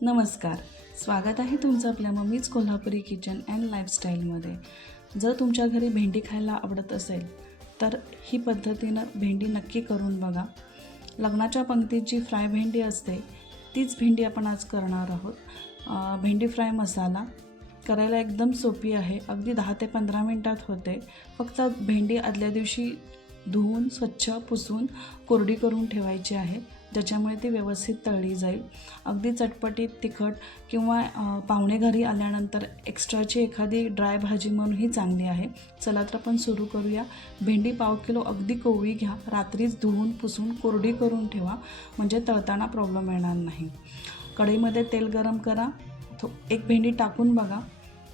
नमस्कार, स्वागत आहे तुमचं आपल्या मम्मीज कोल्हापुरी किचन अँड लाईफस्टाईलमध्ये। जर तुमच्या घरी भेंडी खायला आवडत असेल तर ही पद्धतीनं भेंडी नक्की करून बघा। लग्नाच्या पंक्तीत जी फ्राय भेंडी असते तीच भेंडी आपण आज करणार आहोत। भेंडी फ्राय मसाला करायला एकदम सोपी आहे, अगदी 10 ते 15 मिनिटात होते। फक्त भेंडी आदल्या दिवशी धुवून स्वच्छ पुसून कोरडी करून ठेवायची आहे, ज्याच्यामुळे ती व्यवस्थित तळली जाईल। अगदी चटपटीत तिखट किंवा पाहुणे घरी आल्यानंतर एक्स्ट्राची एखादी ड्राय भाजी म्हणूनही चांगली आहे। चला तर आपण सुरू करूया। भेंडी 1/2 किलो अगदी कोवळी घ्या, रात्रीच धुवून पुसून कोरडी करून ठेवा, म्हणजे तळताना प्रॉब्लेम येणार नाही। कढईमध्ये तेल गरम करा, एक भेंडी टाकून बघा,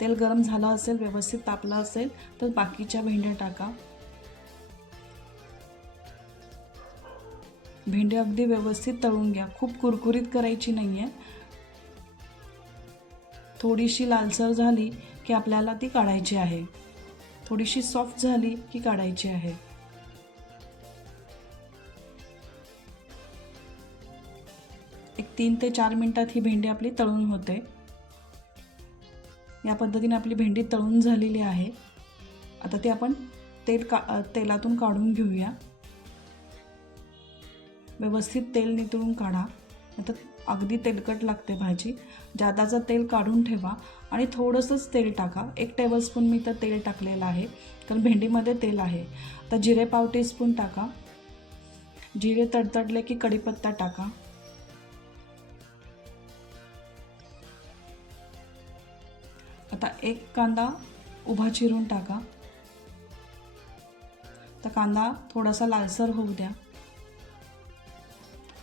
तेल गरम झालं असेल, व्यवस्थित तापलं असेल तर बाकीच्या भेंड्या टाका। भेंडी अगदी व्यवस्थित तळून घ्या, खूप कुरकुरीत करायची नाही आहे। थोडीशी लालसर झाली की आपल्याला ती काढायची आहे, थोडीशी सॉफ्ट झाली की काढायची आहे। एक 3 ते 4 मिनिटात ही भेंडी आपली तळून होते। या पद्धतीने आपली भेंडी तळून झालेली आहे। आता ती आपण तेलातून काढून घेऊया। व्यवस्थित तेल नितळून काढा, आता अगदी तेलकट लागते भाजी। जादाचं तेल काढून ठेवा आणि थोडंसंच तेल टाका, 1 टेबलस्पून मी तर तेल टाकलेलं आहे, कारण भेंडीमध्ये तेल आहे। आता जिरे 1/2 टीस्पून टाका। जिरे तडतडले की कढीपत्ता टाका। आता 1 कांदा उभा चिरून टाका। तर कांदा थोडासा लालसर होऊ द्या।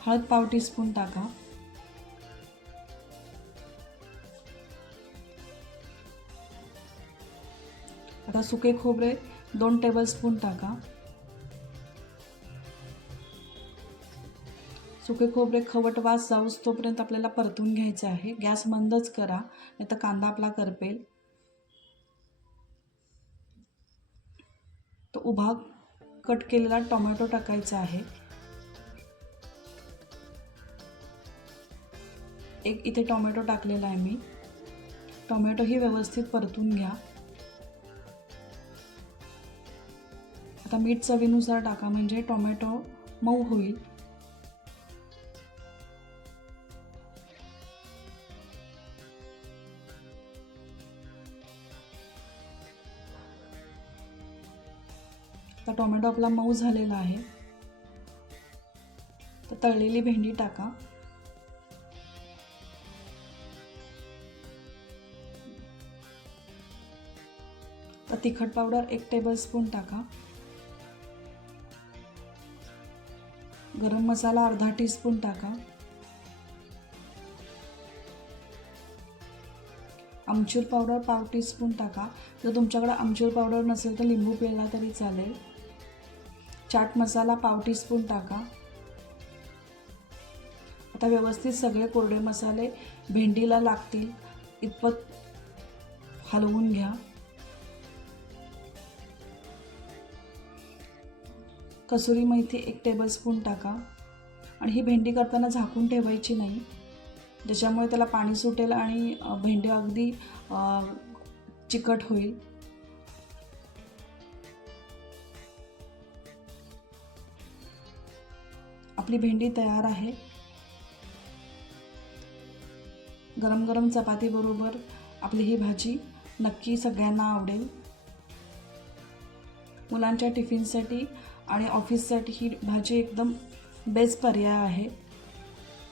हळद 1/2 टीस्पून टाका। आता सुके खोबरे 2 टेबलस्पून टाका। सुके खोबरे खवट वास जाऊस तोपर्यंत आपल्याला परतून घ्यायचे आहे। गॅस मंदच करा, नाहीतर कांदा आपला करपेल। तो उभा कट केलेला टोमॅटो टाकायचा आहे। एक इथे टोमॅटो टाकलेला आहे मी। टोमॅटो ही व्यवस्थित परतून घ्या। आता मीठ चवीनुसार टाका, म्हणजे टोमॅटो मऊ होईल। आता टोमॅटो आपला मऊ झालेला आहे, तर तळलेली भेंडी टाका। तिखट पावडर 1 टेबलस्पून टाका। गरम मसाला अर्धा टीस्पून टाका। आमचूर पावडर 1/2 टीस्पून टाका। जर तुमच्याकडे आमचूर पावडर नसेल तर लिंबू पिळला तरी चालेल। चाट मसाला 1/2 टीस्पून टाका। आता व्यवस्थित सगळे कोरडे मसाले भेंडीला लागतील इतपत हलवून घ्या। कसुरी मेथी 1 टेबलस्पून टाका। आणि ही भेंडी करताना झाकून ठेवायची नाही, ज्याच्यामुळे त्याला पाणी सुटेल आणि भेंडी अगदी चिकट होईल। आपली भेंडी तयार आहे। गरम गरम चपाती बरोबर आपली ही भाजी नक्की सगळ्यांना आवडेल। मुलांच्या टिफिनसाठी आणि ऑफिससाठी ही भाजी एकदम बेस्ट पर्याय आहे।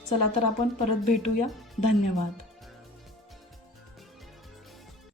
चला तर आपण परत भेटूया। धन्यवाद।